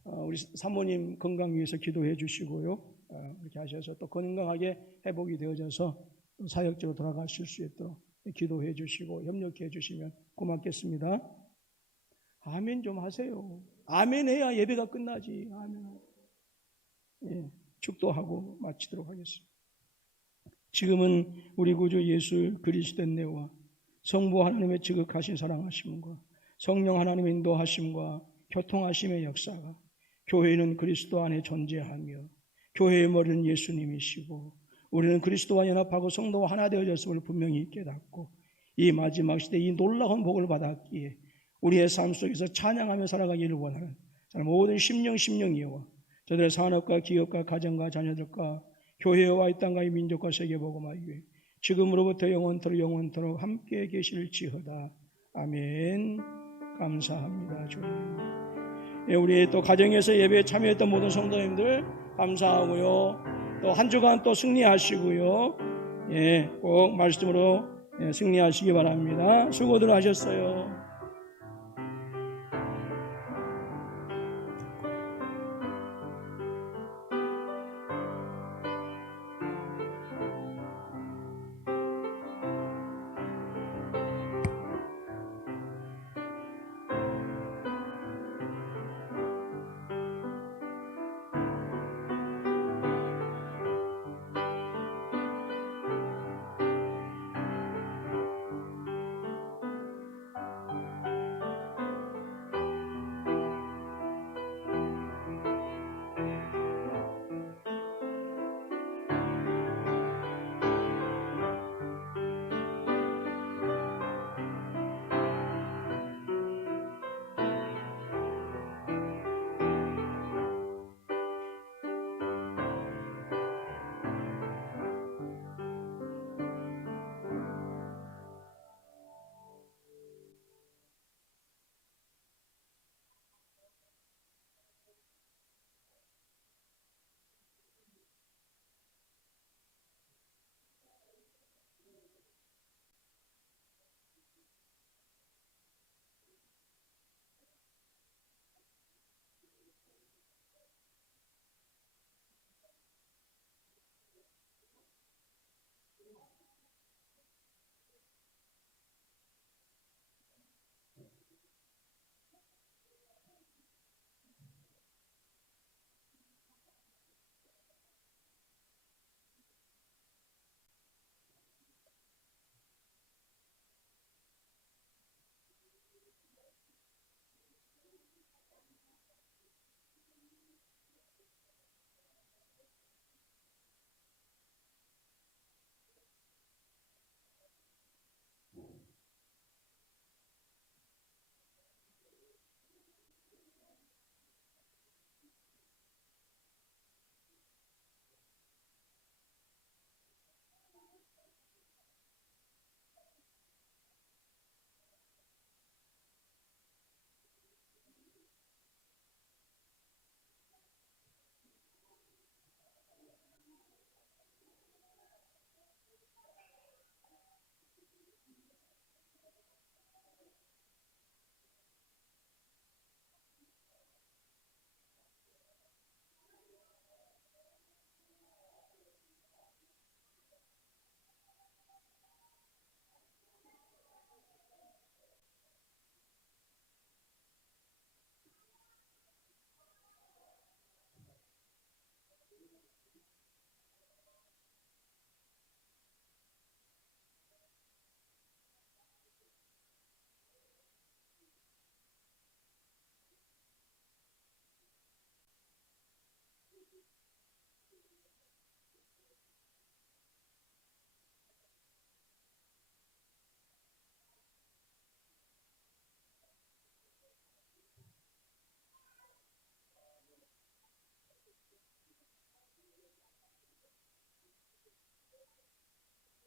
우리 사모님 건강 위해서 기도해 주시고요. 이렇게 하셔서 또 건강하게 회복이 되어져서 사역지로 돌아가실 수 있도록 기도해 주시고 협력해 주시면 고맙겠습니다. 아멘 좀 하세요. 아멘 해야 예배가 끝나지. 아멘. 축도하고 마치도록 하겠습니다. 지금은 우리 구주 예수 그리스도의 은혜와 성부 하나님의 지극하신 사랑하심과 성령 하나님의 인도하심과 교통하심의 역사가, 교회는 그리스도 안에 존재하며 교회의 머리는 예수님이시고 우리는 그리스도와 연합하고 성도와 하나 되어졌음을 분명히 깨닫고 이 마지막 시대에 이 놀라운 복을 받았기에 우리의 삶 속에서 찬양하며 살아가기를 원하는 모든 심령이와 저들의 산업과 기업과 가정과 자녀들과 교회와 이 땅과 이 민족과 세계복음화 위해 지금으로부터 영원토록 함께 계실지어다. 아멘. 감사합니다. 주님. 우리 또 가정에서 예배에 참여했던 모든 성도님들 감사하고요. 또 한 주간 또 승리하시고요. 꼭 말씀으로 승리하시기 바랍니다. 수고들 하셨어요.